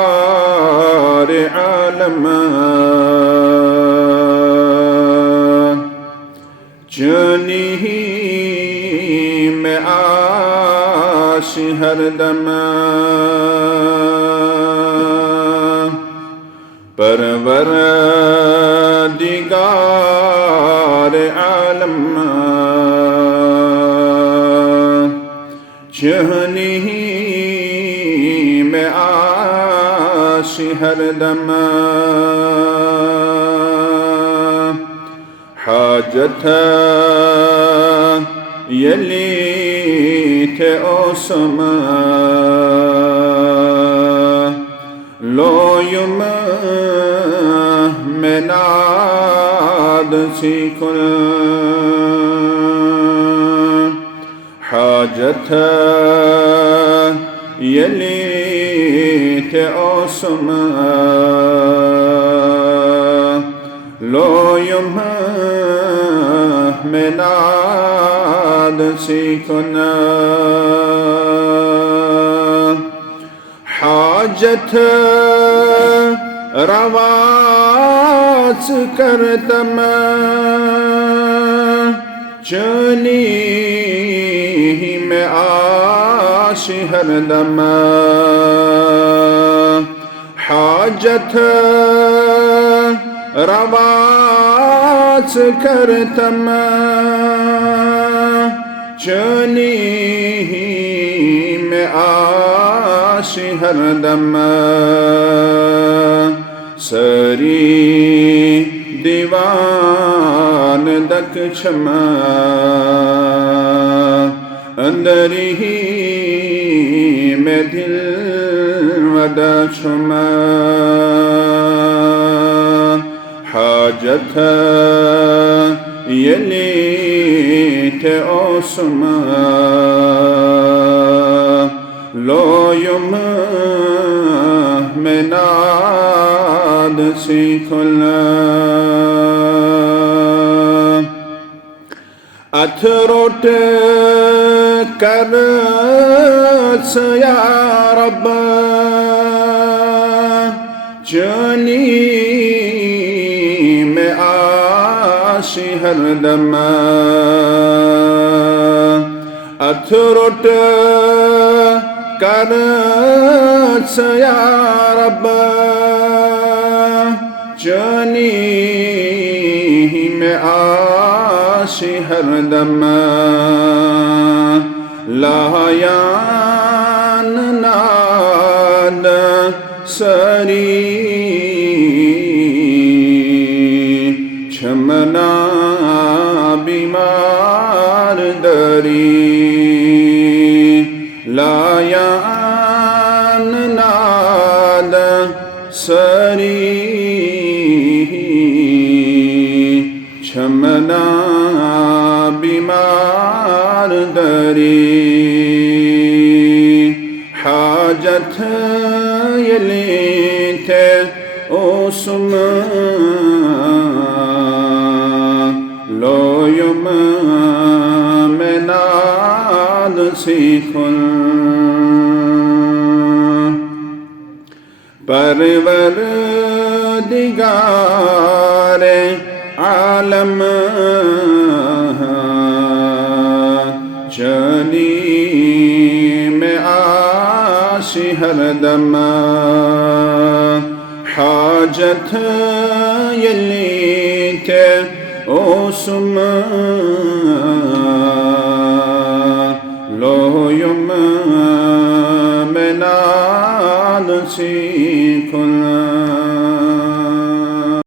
परवरदिगार आलम चुनी में आश हरदम परवरदिगार आलम चुनी में आश हरदम हाजत यली थे ओसम लोयुम में नाद सीकुल हाजत यली थे ओसम लोयुम में नाद सीकुन हाजत रवास करतम चुनी में आश हरदम हाजत रवास करतम चुनी में आश हरदम सरी दीवान दक क्षमा अंदर ही में दिल वदा क्षमा हाजत यली थे ओसम लोयुम में नाद सीखुल अथरोट कर या रब चुनी में आश हरदम अथरोट कर या रब चुनी में आश हरदम लायान नाद सरी क्षमना बीमार दरी लायान नाद सरी क्षमना बीमार दरी हाजत यली थे ओसम लोयुम में नाद सीखुल परवरदिगार आलम चुनी में आश हरदम हाजत यली थे ओसम लोयुम में नाद सीखुल